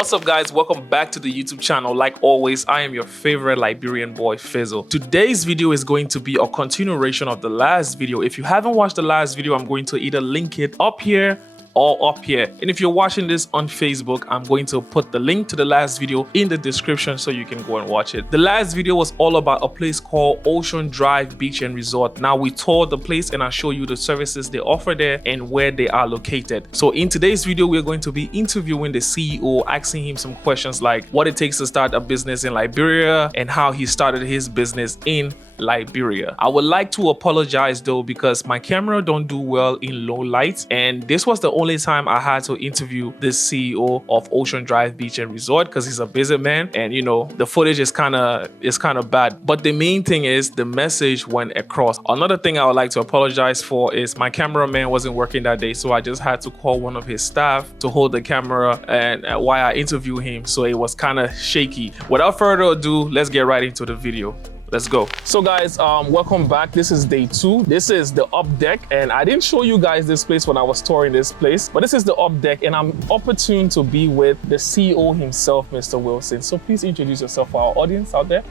What's up, guys? Welcome back to the YouTube channel. Like always, I am your favorite Liberian boy, Fizzle. Today's video is going to be a continuation of the last video. If you haven't watched the last video, I'm going to either link it up here or up here. And if you're watching this on Facebook, I'm going to put the link to the last video in the description so you can go and watch it. The last video was all about a place called Ocean Drive Beach and Resort. Now we toured the place and I'll show you the services they offer there and where they are located. So in today's video, we're going to be interviewing the CEO, asking him some questions like what it takes to start a business in Liberia and how he started his business in Liberia. I would like to apologize though because my camera don't do well in low light, and this was the only time I had to interview the CEO of Ocean Drive Beach and Resort because he's a busy man, and you know the footage is kind of bad. But the main thing is the message went across. Another thing I would like to apologize for is my cameraman wasn't working that day, so I just had to call one of his staff to hold the camera and while I interview him, so it was kind of shaky. Without further ado, let's get right into the video. Let's go. So guys, welcome back. This is day 2. This is the up deck, and I didn't show you guys this place when I was touring this place, but this is the up deck, and I'm opportune to be with the CEO himself, Mr. Wilson. So please introduce yourself for our audience out there.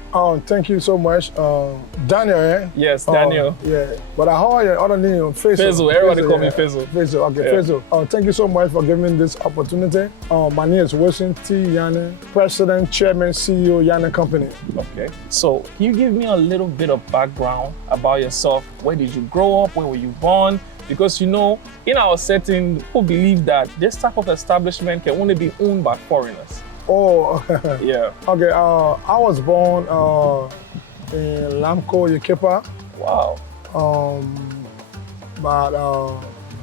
Thank you so much. Daniel, eh? Yes, Daniel. Yeah, but I heard your other name, Fizzle. Fizzle, everybody call me Fizzle. Fizzle, okay, Yeah. Fizzle. Thank you so much for giving me this opportunity. My name is Wilson T. Yane, President, Chairman, CEO, Yane Company. Okay. So can you give me a little bit of background about yourself? Where did you grow up? Where were you born? Because you know, in our setting, people believe that this type of establishment can only be owned by foreigners. Oh, Yeah. okay. I was born in Lamco, Yekepa. Wow. By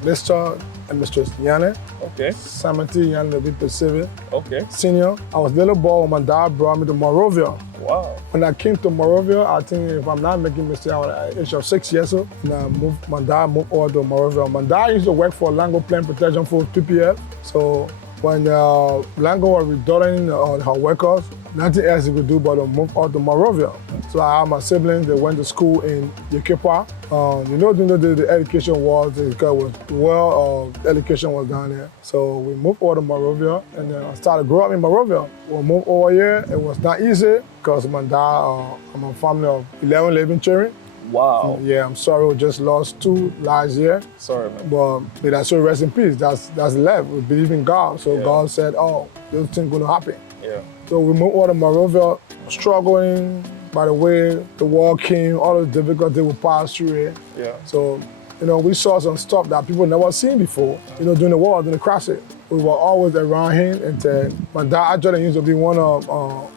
Mr. and Mistress Yane. Okay. Samantha Yane, the Pacific. Okay. Senior. I was little boy when my dad brought me to Monrovia. Wow. When I came to Monrovia, I think if I'm not making mistake, I was at the age of 6 years old. And my dad moved over to Monrovia. My dad used to work for Lango Plant Protection for PPF. So when Lango was reducing her workers, nothing else he could do but to move out to Monrovia. So I have my siblings, they went to school in Yekepa. The education was, education was down there. So we moved over to Monrovia, and then I started growing up in Monrovia. We moved over here, it was not easy because my dad, I'm a family of 11 living children. Wow. Yeah, I'm sorry, we just lost 2 last year. Sorry, man. But may that soul rest in peace. That's left. We believe in God. So Yeah. God said, oh, this thing's gonna happen. Yeah. So we moved over to Monrovia, struggling by the way the war came, all the difficulties we passed through it. Yeah. So, we saw some stuff that people never seen before, during the war, during the crisis. We were always around him, and my dad actually used to be one of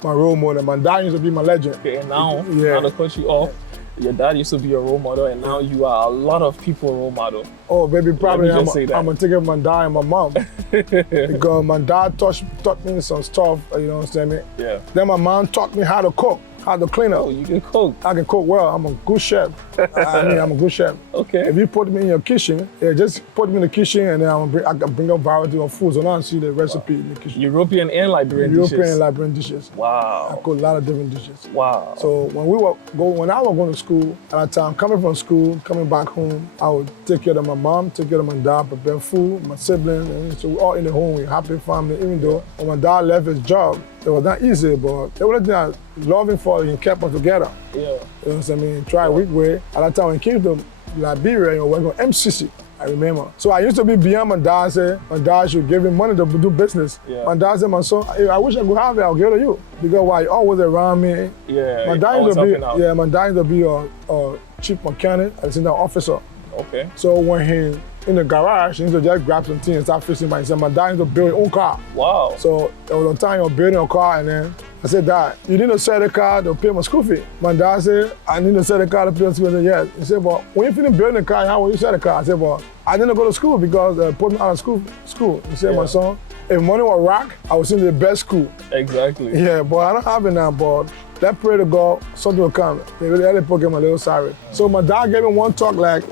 my role models. My dad used to be my legend. Okay, and now, Yeah. to cut you off, your dad used to be a role model, and now you are a lot of people role model. Oh, baby, probably Let me I'm just say that. gonna take care of my dad and my mom. Because my dad taught me some stuff, you know what I'm saying? Yeah. Then my mom taught me how to cook, how to clean up. Oh, you can cook. I can cook well. I'm a good chef. I'm a good chef. Okay. If you put me in your kitchen, just put me in the kitchen, and then I can bring up variety of food. So now I see the recipe in the kitchen. European and Liberian dishes. European and Liberian dishes. I Wow. cook a lot of different dishes. Wow. So when I was going to school at that time, coming from school, coming back home, I would take care of my mom, take care of my dad, prepare food, my siblings, and so we're all in the home, we're a happy family. Even though when my dad left his job, it was not easy, but it was not loving for it and kept us together. Yeah. You know what I mean? Try a week way. At that time when I came to Liberia, working on MCC, I remember. So I used to be beyond my dad, say my dad should give him money to do business. Yeah. My dad said, my son, I wish I could have it, I'll give it to you. Because while you're always around me, Yeah. my dad always used to helping out. be, my dad used to be a chief mechanic at the same time officer. Okay. So when he in the garage, he used to just grab some things and start fixing my son. My dad used to build his own car. Wow. So there was a time he was building a car, and then I said, Dad, you need to sell the car to pay my school fee. My dad said, I need to sell the car to pay my school fee. I said, yes. He said, but when you finish building the car, how will you sell the car? I said, but I didn't go to school because they put me out of school. He said, Yeah. my son, if money was rock, I was in the best school. Exactly. Yeah, but I don't have it now, but let's pray to God, something will come. They really had to put him a little sorry. So my dad gave me one talk like,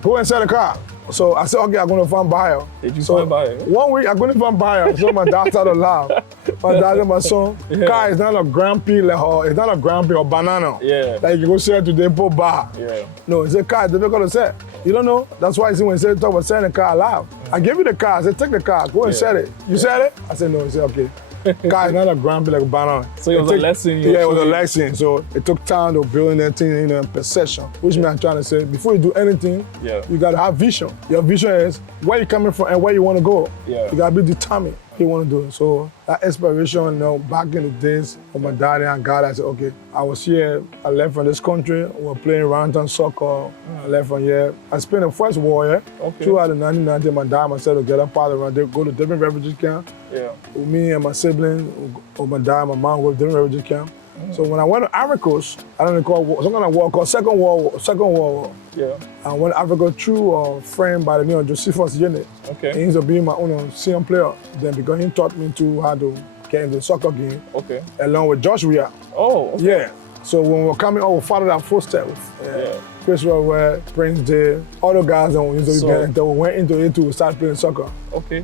go and sell the car. So I said, okay, I'm gonna find buyer. Did you find buyer? 1 week, I'm gonna find buyer. So my dad started to laugh. My dad and my son, Yeah. car is not a Grand Prix, it's not a Grand Prix or banana. Yeah. Like you go sell to the import bar. Yeah. No, it's a car, it's difficult to sell. You don't know? That's why you see when you talk about selling a car, I laugh. I gave you the car, I said, take the car, go and Yeah. sell it. You sell it? I said, no. He said, okay. Guys, not a grand, like a banner. So it was a lesson. Yeah, it was a lesson. So it took time to build that thing in possession. Which means I'm trying to say, before you do anything, you gotta have vision. Your vision is where you're coming from and where you want to go. Yeah. You gotta be determined what you want to do. So that inspiration, you know, back in the days of my dad and God, I said, okay, I was here, I left from this country, we were playing round soccer, I left from here. I spent the first war here, throughout the 1990s, my dad and myself together, father around there, go to different refugee camps. With me and my siblings, or my dad and my mom, go to different refugee camps. So when I went to Africa, I don't know some kind of war called Second World War. I went to Africa through a friend by the name of Josephus Unit. He used to be my own senior player. Then because he taught me to how to get into the soccer game. Along with Joshua. Yeah. So when we were coming up, we followed that footsteps. Chris Rowe, Prince Day, all the guys that we used to get into, we went into it to start playing soccer.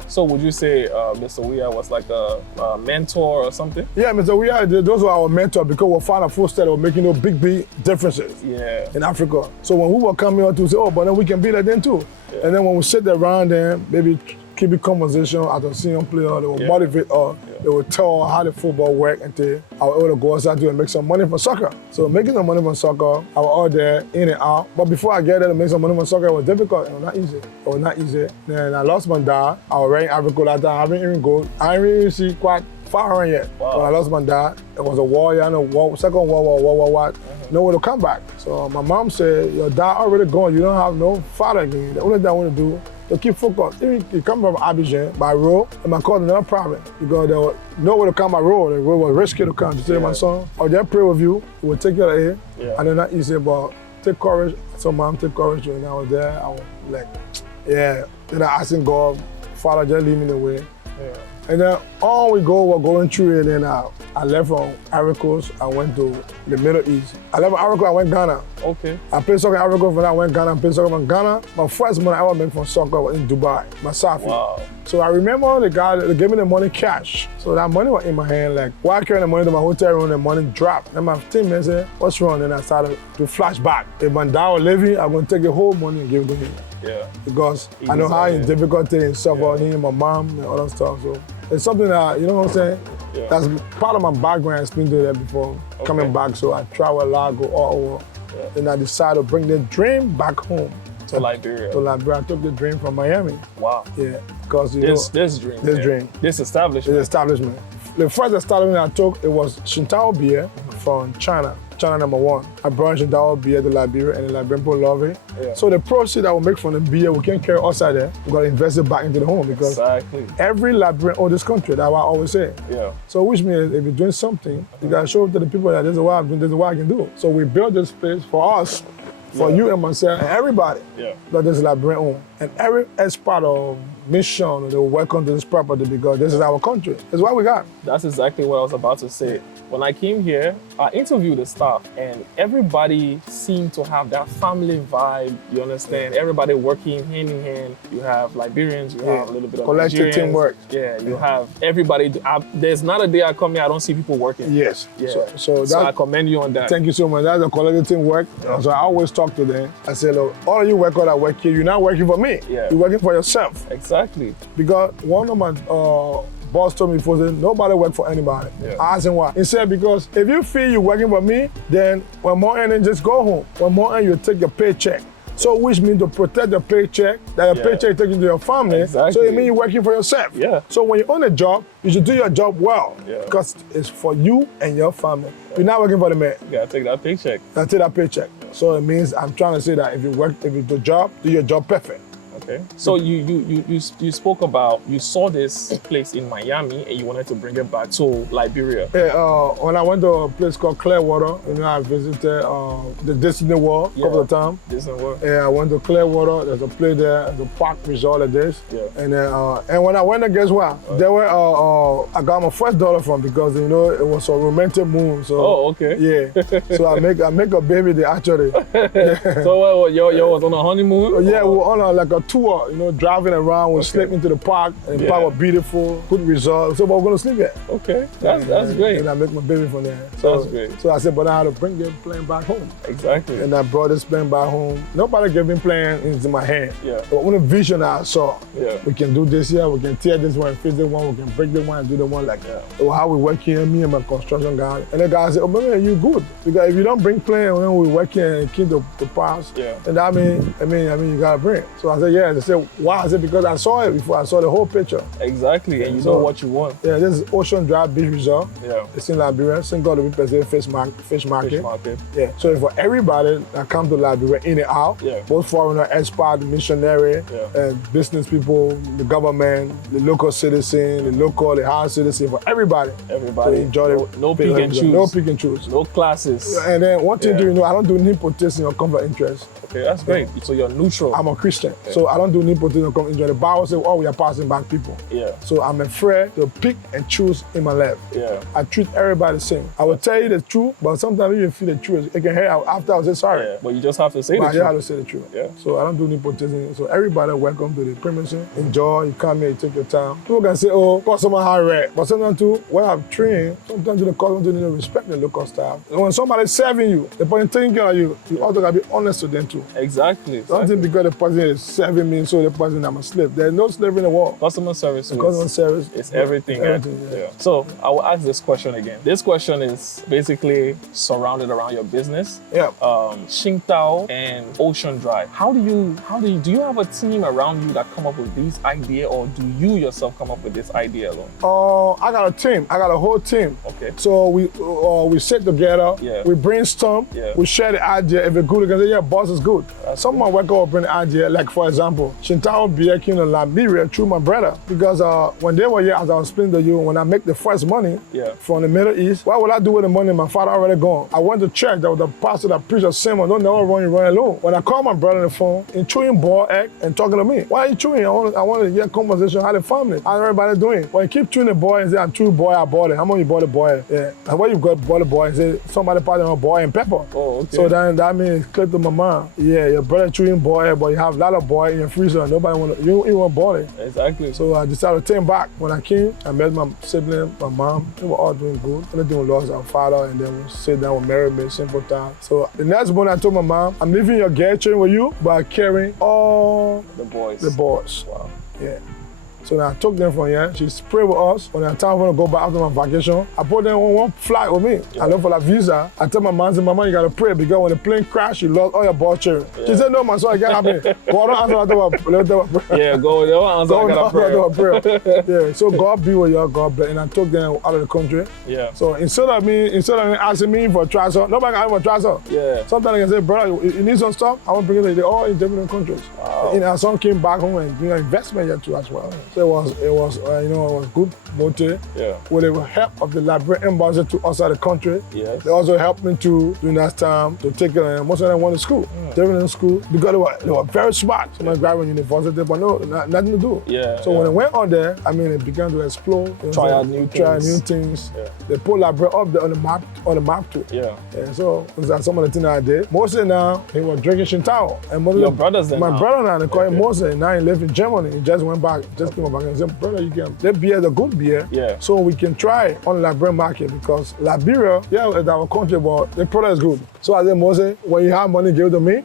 So would you say Mr. Weah was like a mentor or something? Yeah, Mr. Weah, those were our mentors because we found a footstep of making those big differences in Africa. So when we were coming out to say, oh, but then we can be like them too. And then when we sit around them, maybe keep a conversation as a senior player, they will motivate us. They will tell us how the football work until I was able to go outside and make some money from soccer. So making some money from soccer, I was out there in and out. But before I get there to make some money from soccer, it was difficult. It was not easy. Then I lost my dad. I was very Africa that time. I didn't even go. I didn't even see quite far around yet. When I lost my dad, it was a war, Second World War, nowhere to come back. So my mom said, your dad already gone. You don't have no father again. The only thing I want to do to keep focused. Even if you come from Abidjan by road, and my cousin, not a problem. Because there was nowhere to come by road. The road was risky to come. To say, my son, I'll just pray with you. We'll take you ahead. And then not easy, but take courage. So mom, take courage. And I was there. I was like, Then I asked God, Father, just leave me the way. And then on we go, we're going through it, and then I left from Ivory Coast, I went to the Middle East. I left from Ivory Coast, I went Ghana. I played soccer in Ivory Coast, I went Ghana, I played soccer in Ghana. My first money I ever made from soccer was in Dubai, Masafi. So I remember the guy, they gave me the money cash. So that money was in my hand, like, while carrying the money to my hotel room, the money dropped. Then my teammates said, what's wrong? Then I started to flash back. If my dad was living, I'm gonna take the whole money and give it to him. Because I know how difficult things suffer, him, my mom, and all that stuff. So it's something that, you know what I'm saying? That's part of my background. I've been doing that before, coming back. So I travel a lot, go all over. And I decided to bring the dream back home. To Liberia. I took the dream from Miami. Because this dream. This establishment. The first establishment I took, it was Shintao beer from China. China #1. I brought Shintao beer to Liberia and the Liberian people love it. So the proceeds I will make from the beer, we can't carry outside there. We gotta invest it back into the home because every Liberian owns this country. That's what I always say. So which means if you're doing something, you gotta show it to the people that this is what I'm doing, this is what I can do. So we built this place for us, for you and myself and everybody that this Liberian own. And every part of mission, they welcome to this property because this is our country. It's what we got. That's exactly what I was about to say. When I came here, I interviewed the staff and everybody seemed to have that family vibe, you understand? Everybody working hand in hand. You have Liberians, you have a little bit of collective teamwork. You have everybody. There's not a day I come here, I don't see people working. So I commend you on that. Thank you so much. That's a collective teamwork. So I always talk to them. I say, look, all of you workers that work here, you're not working for me. You're working for yourself. Exactly. Because one of my boss told me before, nobody work for anybody. I asked him why. He said, because if you feel you're working for me, then when more end, just go home. When more end, you take your paycheck. So which means to protect your paycheck, that your paycheck taken to your family. So it means you're working for yourself. So when you own a job, you should do your job well because it's for you and your family. You're not working for the man. You gotta take that paycheck. Take that paycheck. So it means I'm trying to say that if you do the job, do your job perfect. So you spoke about, you saw this place in Miami and you wanted to bring it back to Liberia. When I went to a place called Clearwater, I visited the Disney World a couple of times. Disney World. I went to Clearwater, there's a place there, there's a park resort like this. And when I went there, guess what? There were, I got my first daughter from because, it was a romantic moon. So, so I make a baby there actually. So you was on a honeymoon? We were on like a 2 tour, driving around, we sleep into the park, and the park was beautiful, good result. So, but we're gonna sleep here. Okay, that's great. And I make my baby from there. So, that's great. So I said, but I had to bring the plane back home. Exactly. And I brought this plane back home. Nobody gave me plane into my hand. Yeah. But when the vision I saw, yeah, we can do this here, we can tear this one, fix this one, we can break this one, and do the one like that. So how we work here, me and my construction guy. And the guy said, oh man, you good. Because if you don't bring plane when we work here and keep the parts, then I mean you gotta bring it. So I said, yeah. They said, why? I said, because I saw it before, I saw the whole picture. Exactly, and you know what you want. Yeah, this is Ocean Drive Beach Resort. Yeah. It's in Liberia, St. God of Fish Market. Fish market. Yeah. So for everybody that come to Liberia in and out, both foreigner, expat, missionary, and business people, the government, the local citizen, the high citizen, for everybody. Everybody. To enjoy it. No pick and choose. No pick and choose. No classes. And then one thing I don't do nepotism or conflict interest. Okay, that's great. So you're neutral. I'm a Christian, so I don't do nepotism or conflict interest. The Bible says, we are passing back people. Yeah. So I'm afraid to pick and choose in my life. Yeah. I treat everybody the same. I will tell you the truth, but sometimes if you feel the truth, it can hurt after I say sorry. Yeah. But you just have to say the truth. You have to say the truth. Yeah. So I don't do nepotism. So everybody welcome to the premises. Enjoy, you come here, you take your time. People can say, oh, customer high rate. But sometimes too, when I'm trained, sometimes the customer need to respect the local staff. And when somebody's serving you, the person taking care of you, you also gotta be honest to them too. Exactly. Something because the person is serving me, so the person I'm a slave. There's no slave in the world. Customer service is everything. Yeah. So I will ask this question again. This question is basically surrounded around your business. Yeah. Qingdao and Ocean Drive. Do you have a team around you that come up with these ideas, or do you yourself come up with this idea alone? I got a team. I got a whole team. Okay. So we sit together. Yeah. We brainstorm. Yeah. We share the idea. If it's good, we can say, yeah, boss is good. Some of my workers will bring the idea. Like for example, Qingdao beer came to Liberia through my brother, because when they were here, as I was explaining to you, when I make the first money from the Middle East, what would I do with the money? My father already gone. I went to church. There was a pastor that preached a sermon. Don't never run alone. When I called my brother on the phone, he chewing ball egg and talking to me. Why are you chewing? I want to hear conversation. How the family? How everybody doing? When you keep chewing the boy and say, I'm chewing boy, I bought it. How much you bought the boy? Yeah. And where you bought the boy? And say, somebody passed on boy and pepper. Oh, okay. So then that means click to my mom. Yeah, your brother chewing boy, but you have a lot of boy in your freezer. Nobody want bought it. Exactly. So I decided to turn back. When I came, I met my sibling, my mom. They were all doing good. Everything we lost our father, and then we sit down with Mary, made simple time. So the next morning, I told my mom, I'm leaving your girl train with you, but carrying all the boys. Wow. Yeah. So then I took them from here. She sprayed with us. When I time to go back after my vacation, I put them on one flight with me. I look for a visa. I tell my mom, Mama, you gotta pray, because when the plane crashed, you lost all your ball children. She said, no, my son, I can't happen. Go on, answer prayer. Yeah, go on, answer, I gotta pray. Yeah, so God be with you, God bless. And I took them out of the country. Yeah. So instead of me asking me for a transfer, nobody can have a transfer. Yeah. Sometimes I can say, brother, you need some stuff? I want to bring it. They're all in different countries. Wow. And our son came back home and doing investment here too as well. So it was good motive. Yeah. With the help of the Liberian embassy to outside the country. Yes. They also helped me to during that time to take it. Most of them went to school. They were in school because they were very smart. Some of them graduated university, but nothing to do. Yeah. So when I went on there, it began to explode. Try out new things. Yeah. They put Liberia up there on the map too. Yeah. And so some of the things I did. Mostly now he was drinking Qingdao. And your brothers then? My brother now, they call him Moses. Now he lives in Germany. He just went back, came back and said, brother, that beer is a good beer. Yeah. So we can try on the Liberian market, because Liberia, it's our country, but the product is good. So I said, Moses, when you have money, give it to me.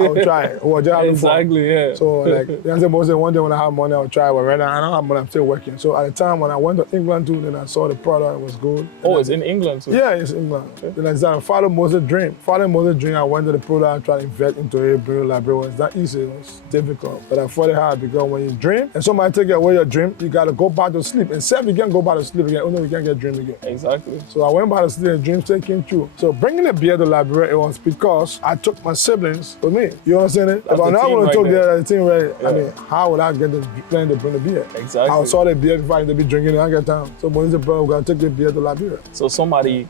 I'll try it. Exactly, yeah. So I said, Moses, one day when I have money, I'll try it. But right now, I don't have money, I'm still working. So at the time when I went to England too, then I saw the product, it was good. Oh, it's in England too? Yeah, it's England. Okay. Then I decided to follow Moses' dream. Following Moses' dream, I went to the product, tried to invest into it, bring it to Liberia. It's not easy, it was difficult. But I fought it hard, because when you dream and somebody take away your dream, you got to go back to sleep. And you can't go back to sleep again. You can't get dream again. Exactly. So I went back to sleep and dreams still came true. So bringing the beer to Liberia, it was because I took my siblings with me. You understand it? But now when I took the team ready, how would I get the plane to bring the beer? Exactly. I saw the beer before I need to be drinking it. I get time. So when said, bro, we're going to take the beer to Liberia. So somebody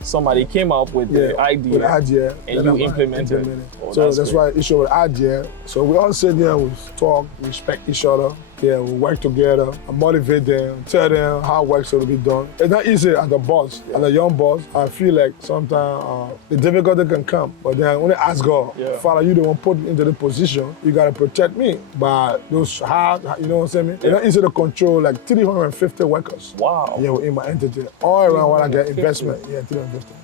came up with the idea. With the idea. And you implemented it. Oh, so that's why issue with the idea. So we all sit there, we talk, respect each other. Yeah, we work together. I motivate them, tell them how work should be done. It's not easy as a boss, as a young boss. I feel like sometimes the difficulty can come, but then I only ask God, Father, you the one put me into the position. You gotta protect me by those hard, you know what I'm saying? It's not easy to control like 350 workers. Wow. Yeah, in my entity. All around when I get investment. Yeah, 350.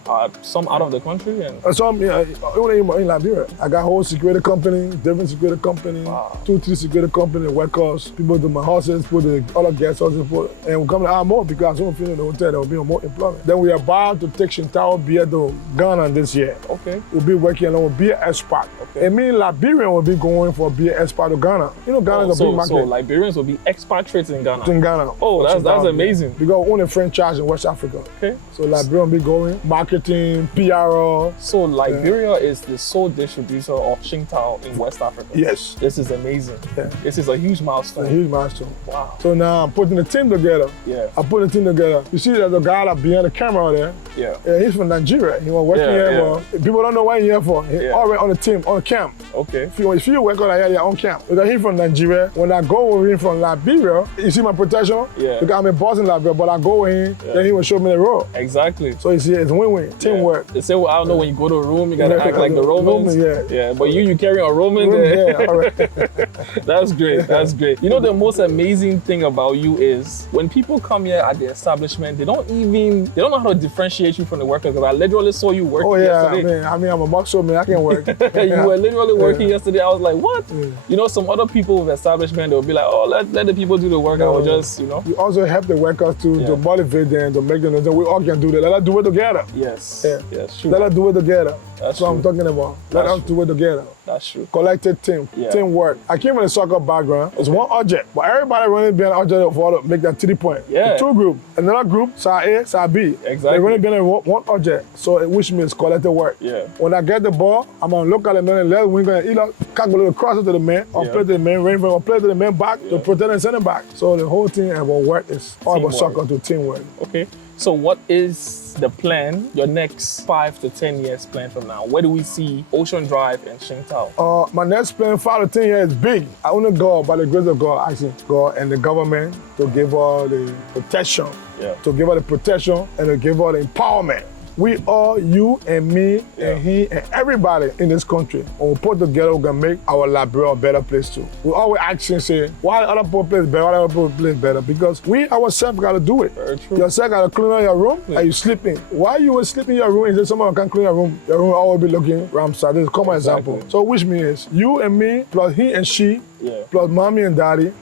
Some out of the country? And some, yeah, only in Liberia. I got whole security company, different security company, 2-3 security company, workers, people do my houses, people do other guest houses, and we come to our more because I'm feeling the hotel, there will be more employment. Then we are about to take Shintao beer to Ghana this year. Okay. We'll be working along with beer export. Okay. It means Liberian will be going for beer export to Ghana. You know, Ghana is a big market. So Liberians will be expatriates in Ghana? In Ghana. Oh, that's amazing. Because we own a franchise in West Africa. Okay. So Liberian will be going, marketing, PR. So Liberia is the sole distributor of Shintao in West Africa? Yes. This is amazing. Yeah. This is a huge milestone. A huge milestone. Wow. So now I'm putting the team together. Yeah. I put the team together. You see there's a guy that behind the camera there. Yeah. Yeah, he's from Nigeria. He was working here for, people don't know what he's here for. He's already on the team, on camp. Okay. If you work on here, they're on camp. Because he's from Nigeria. When I go with him from Liberia, you see my protection? Yeah. Because I'm a boss in Liberia, but I go with him, then he will show me the road. Exactly. So you see, it's win-win, teamwork. They say, well, I don't know, when you go to a room, you gotta act like the Romans. Yeah. But you carry a Roman. Yeah, all right. That's great. That's great. You know, the most amazing thing about you is when people come here at the establishment, they don't know how to differentiate you from the workers. Because I literally saw you working yesterday. I mean, I'm a muscle man. I can work. You were literally working yesterday. I was like, what? You know, some other people with establishment, they'll be like, oh, let the people do the work. I will just, you know. You also help the workers to motivate them, to make them know that we all can do that. Let us do it together. Yes. Yeah. Yes, true. Let us do it together. That's what I'm talking about. Let us do it together. That's true. Collective team, teamwork. I came from a soccer background. It's one object, but everybody running behind object for to make that 3 point. Yeah. 2 group. Another group, side A, side B. Exactly. They're running behind one object, so which means collective work. Yeah. When I get the ball, I'm gonna look at the man and left wing, gonna either calculate across it to the man, or play to the man, range or play to the man back to protect and send it back. So the whole thing about work is all about soccer to teamwork. Okay. So what is the plan, your next 5 to 10 years plan from now? Where do we see Ocean Drive and Shintao? My next plan, 5 to 10 years, is big. I only go by the grace of God, actually, God and the government to give her the protection, to give her the protection and to give her the empowerment. We all, you and me and he and everybody in this country, when we put together, we can make our Liberia a better place too. We always ask and say, why other people place better, why other people place better? Because we ourselves got to do it. Very true. Yourself got to clean out your room and you sleeping. Why you will sleep in your room and say someone can clean your room will always be looking ramside. This is a common example. So which means you and me, plus he and she, plus mommy and daddy,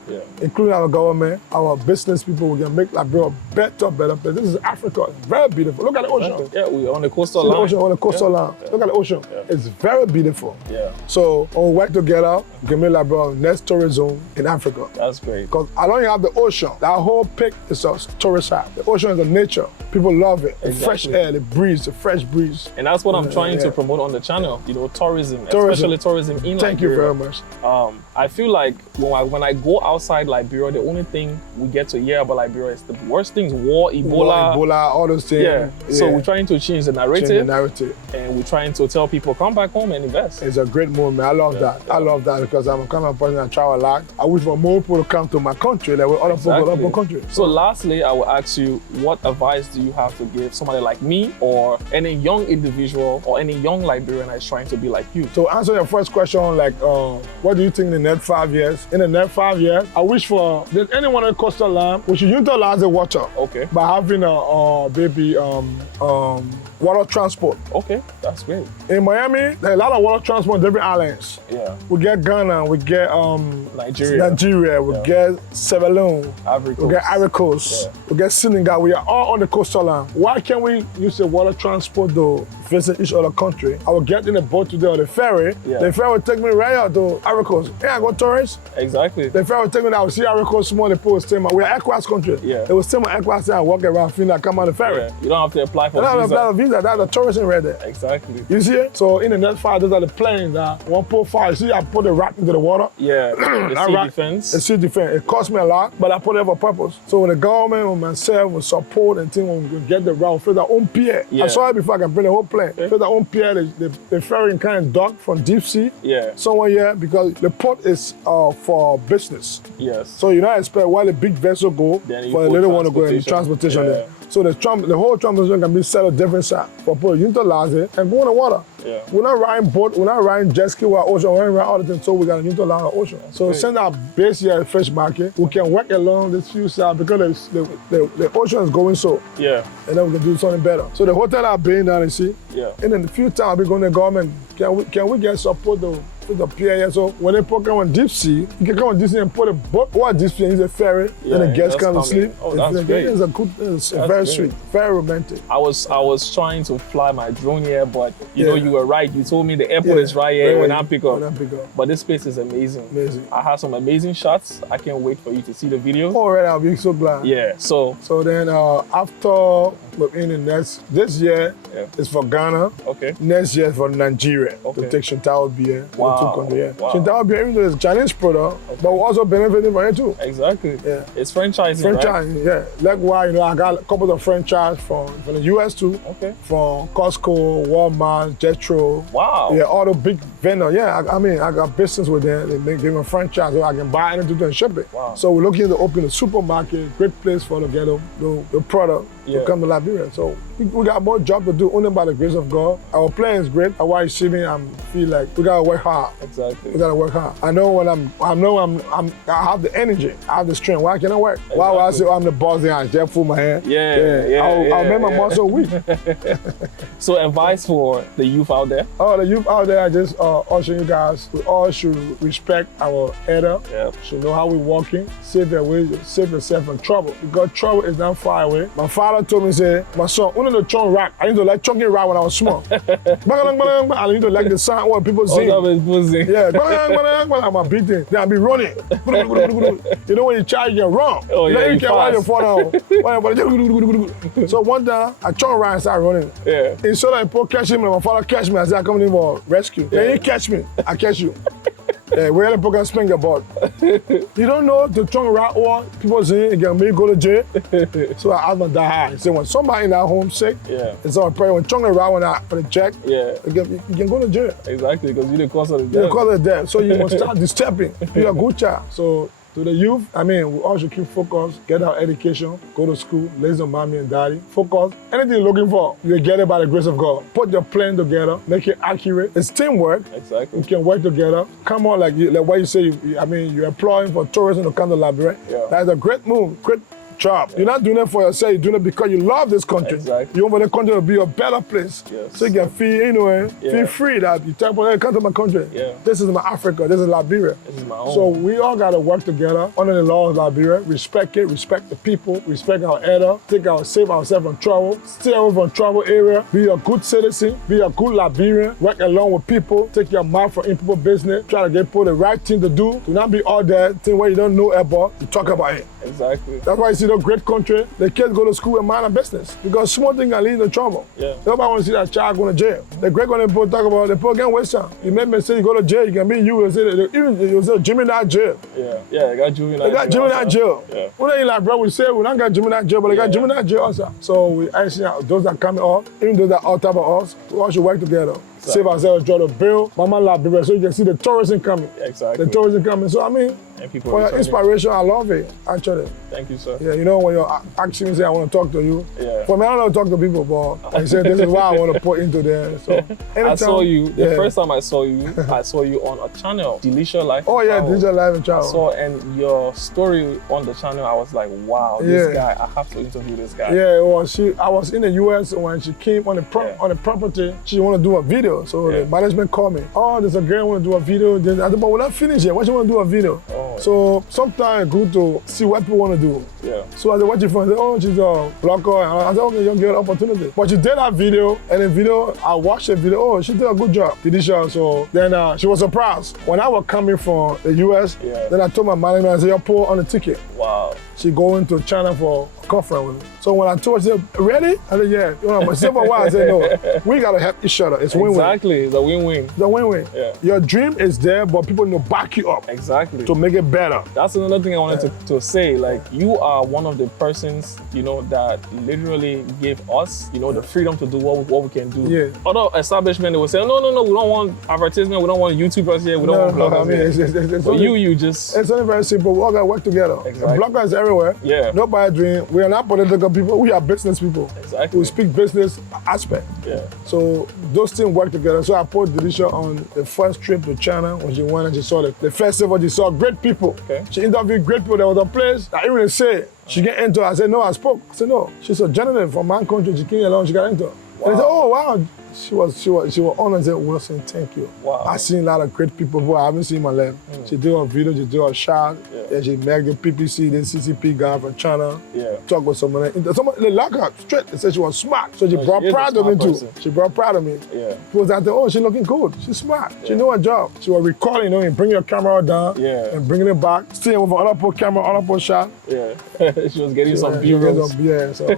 including our government, our business people, we can make Liberia a better place. This is Africa. It's very beautiful. Look at the ocean. Yeah, we're on the coastal line. On the coastal line. Look at the ocean. It's very beautiful. Yeah. So when we work together, we can make Liberia the next tourist zone in Africa. That's great. Because along you have the ocean. That whole pic is a tourist site. The ocean is the nature. People love it. The fresh air, the breeze, the fresh breeze. And that's what I'm trying to promote on the channel. You know, tourism. Especially tourism in Liberia. Thank you very much. I feel like when I go outside Liberia, the only thing we get to hear about Liberia is the worst things: war, Ebola, all those things. Yeah. So we're trying to change the narrative. And we're trying to tell people, come back home and invest. It's a great moment. I love that. I love that because I'm a kind of person that travel a lot. I wish for more people to come to my country, like other people in other countries. So lastly, I will ask you, what advice do you have to give somebody like me or any young individual or any young Liberian that is trying to be like you? To answer your first question, like, what do you think in the next 5 years? In the next 5 years, I wish for anyone in coastal land, we should utilize the water. Okay. By having water transport. Okay, that's great. In Miami, there's a lot of water transport on different islands. Yeah. We get Ghana, we get Nigeria, we get Sierra Leone, we get Ivory Coast, we get Senegal. We are all on the coastal line. Why can't we use the water transport to visit each other country? I will get in a boat today or the ferry. Yeah. The ferry will take me right out to Ivory Coast. Yeah, I go tourist. Exactly. The ferry will take me there. I will see Ivory Coast small. The pool will stay. We are ECOWAS country. Yeah. They will stay my ECOWAS and walk around, feel like come on the ferry. Yeah. You don't have to apply for a visa. that that's the tourism right there. Exactly. You see it? So in the next fire, those are the planes that one put fire. You see, I put the rack into the water. Yeah. The sea defense. The sea defense. It cost me a lot, but I put it for purpose. So when the government, when myself, will support and think when we get the route, fill their own pier. Yeah. I saw it before I can bring the whole plane. Fill their own pier. They ferry kind of dock from deep sea. Yeah. Somewhere here because the port is for business. Yes. So you don't expect while the big vessel go Then for the little one to go in transportation Yeah. there. So the whole transportation can be set on different side for people to utilize it and go in the water. Yeah. We're not riding boat, we're not riding jet ski or ocean, we're not riding all the things, so we got to utilize the ocean. So great. since our base here at fish market, we can work along this few sides because the ocean is going so. Yeah. And then we can do something better. So the hotel I've been down, you see, Yeah. and then the few times I've been going to the government, can we get support though? With the pier here, so when they put come on deep sea, you can come on deep sea and put a boat or deep sea and use a ferry, Yeah, and the guests that's come and coming. sleep. Oh, that's great. It's very great. sweet, very romantic. I was trying to fly my drone here, but you know Yeah. you were right. You told me the airport is right here when I pick up. When I pick up. But this place is amazing. Amazing. I have some amazing shots. I can't wait for you to see the video. All right, I'll be so glad. Yeah. So So then after in the this year Yeah. is for Ghana. okay. Next year is for Nigeria Okay. to take Shintawa beer. Wow. The two countries, yeah. Wow. Shintawa beer, even though it's a Chinese product, but we're also benefiting from it too. Exactly. Yeah. It's franchising, right? Franchise, yeah. Likewise, I got a couple of franchise from the US too. Okay. From Costco, Walmart, Jetro. Wow. Yeah, all the big vendors. Yeah, I mean, I got business with them. They give me a franchise so I can buy anything and ship it. Wow. So we're looking to open a supermarket, great place for to get the product Yeah. to come to Liberia. So we got more job to do only by the grace of God. Our plan is great. That's why you see me, I feel like we gotta work hard. Exactly. We gotta work hard. I know when I have the energy, I have the strength. Why can't I work? Why would I say I'm the boss there and just pull my hand? I'll make my muscle weak. So advice for the youth out there? Oh, the youth out there, I just urge you guys, we all should respect our elder, Yep. should know how we're walking, save yourself from trouble. Because trouble is not far away. My father told me, say, my son, when the chunk rock, I used to like chunking rock when I was small. I used to like the sound when people sing. Yeah, I'm a big thing. Then I'll be running. You know when you charge, you're wrong. Oh, you know, yeah, you you can't watch your fast. phone out. So one time, I chunk rock and start running. Yeah. Instead of people catching me, my father catch me, I said, I come in for rescue. Then you catch me, I catch you. Yeah, we're the program spring your board. You don't know the tongue right or people say you can make go to jail. So I asked my dad, I said when somebody in that home sick, Yeah. it's our prayer when tongue around for the check, Yeah. you can go to jail. Exactly, because you're the cause of the You death. call it death. So you must start disturbing. Be a good child. So to the youth, I mean, we all should keep focused, get our education, go to school, listen to mommy and daddy. Focus. Anything you're looking for, you get it by the grace of God. Put your plan together, make it accurate. It's teamwork. Exactly. We can work together. Come on, like what you say, you're employing for tourism to come to Liberia. Yeah. That's a great move, great job. You're not doing it for yourself, you're doing it because you love this country. Exactly. You want the country to be a better place. Yes. So you can feel, feel free that you tell people, hey, come to my country. Yeah. This is my Africa, this is Liberia. This is my own. So we all gotta work together under the laws of Liberia, respect it, respect the people, respect our elder, save ourselves from trouble, stay away from trouble area, be a good citizen, be a good Liberian, work along with people, take your mouth from in people business, try to get people the right thing to do not be all that thing where you don't know about, you talk about it. Exactly. That's why you see the great country, the kids go to school and mind their business. Because small thing can lead to trouble. Yeah. Nobody want to see that child going to jail. The great country people talk about, the people can't waste time. You make me say you go to jail, you can be you, you say Jimmy not jail. Yeah. Yeah, they got juvenile. They got Jimmy not jail. Yeah. When they like, bro, we say we don't got Jimmy not jail, but they got Jimmy not jail also. So we actually, those that coming off, even those that are on top of us, we all should work together. Save ourselves, draw the bill, Mama Liberia, so you can see the tourism coming. Exactly. The tourism coming. So I mean, And people for your returning. inspiration, I love it, actually. Thank you, sir. Yeah, you know, when you're asking me, say, I want to talk to you. Yeah. For me, I don't talk to people, but I said, this is why I want to put into there. So, anytime, I saw you, the yeah. first time I saw you on a channel, Delicious Life. Oh, yeah, Travel. Digital Live and Travel. So, and your story on the channel, I was like, wow, this guy, I have to interview this guy. Yeah, well, I was in the US when she came on the property. She want to do a video. So the management called me. Oh, there's a girl want to do a video. I said, but we're not finished yet. Why she want to do a video? Oh. way. So sometimes it's good to see what people want to do. Yeah. So I said, what you from? They said, oh, she's a blogger. And I said, okay, you get an opportunity. But she did that video, and the video, I watched the video, oh, she did a good job. Did this show. So then she was surprised. When I was coming from the US, then I told my manager, I said, you pull on the ticket. Wow. She going to China for a conference with me. So when I told her, she said, ready? I said, yeah. You know, but she said for a while, I said, no, we gotta help each other. It's win-win. Exactly, it's a win-win. It's a win-win. Yeah. Your dream is there, but people need to back you up. Exactly. To make it better. That's another thing I wanted to say. Like, you are one of the persons, you know, that literally gave us, you know, the freedom to do what we can do. Yeah. Other establishments, they will say, no, we don't want advertisement, we don't want YouTubers here, we don't want bloggers here. It's But only, you just... It's only very simple. We all gotta work together. Exactly. Bloggers everywhere. Yeah. Nobody dream. We are not political people. We are business people. Exactly. We speak business aspect. Yeah. So those things work together. So I put Delisha on the first trip to China when she went and she saw the festival. She saw great people. Okay. She interviewed great people. There was a place I even said she get into. I said no. I spoke. I said no. She's a journalist from my country. She came along. She got into. Wow. And they said, oh wow. She was honored and said, Wilson, thank you. Wow. I seen a lot of great people who I haven't seen in my life. She did a video, she did a shot, and she met the PPC, the CCP guy from China. Yeah. Talk with someone. They lock her straight. They said she was smart. So she brought pride to me too. She brought pride to me. Yeah. People was out there, oh, she's looking good. She's smart. She knew her job. She was recording, you know, and bringing your camera down and bringing it back. Staying with other put camera, other put shot. Yeah. She was getting some B-rolls. Yeah, so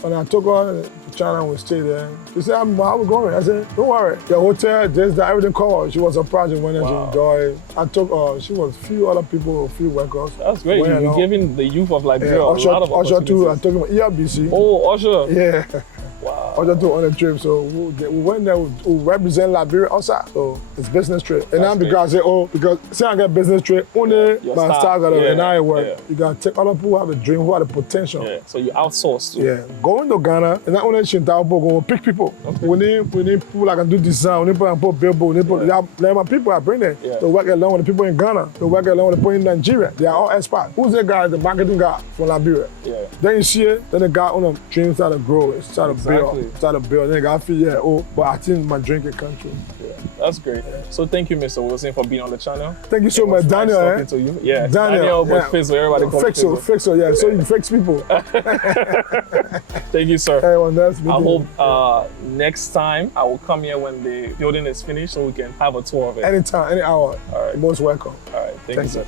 when I took her to China and we stayed there, she said, how we going? I said, don't worry. Your hotel, this, that, everything covered. She was surprised and went and she enjoyed. I took her, she was a few other people, a few workers. That's great. You're giving the youth of Liberia a lot of opportunities. Usher too, I took him ERBC. Oh, Usher. Yeah. Wow. Usher too on the trip. So we went there, we represent Liberia outside. So it's business trip. And now because I say, because say I get business trip, only my staff got and now it work. You got to take other people who have a dream, who have the potential. Yeah. So you outsource too. Yeah. Going to Ghana, and not only Shintao, go pick people. Okay. We need people that can do design, we need people that put billboard, we need people, my people I bring them to work along with the people in Ghana, to work along with the people in Nigeria. They are all experts. Who's the guy, the marketing guy from Liberia? Yeah. Then you see it, then the guy on the dream start to grow, start to build. Then the guy feel, but I think my drinking country. Yeah. That's great. Yeah. So thank you, Mr. Wilson, for being on the channel. Thank you so much, Daniel. Nice talking to you. Yeah, Daniel, but Fizzle, everybody call Fizzle, yeah. So you fix people. Thank you, sir. Hey, well, nice I hope next time I will come here when the building is finished so we can have a tour of it. Anytime, any hour. All right. You're most welcome. All right. Thank you, sir.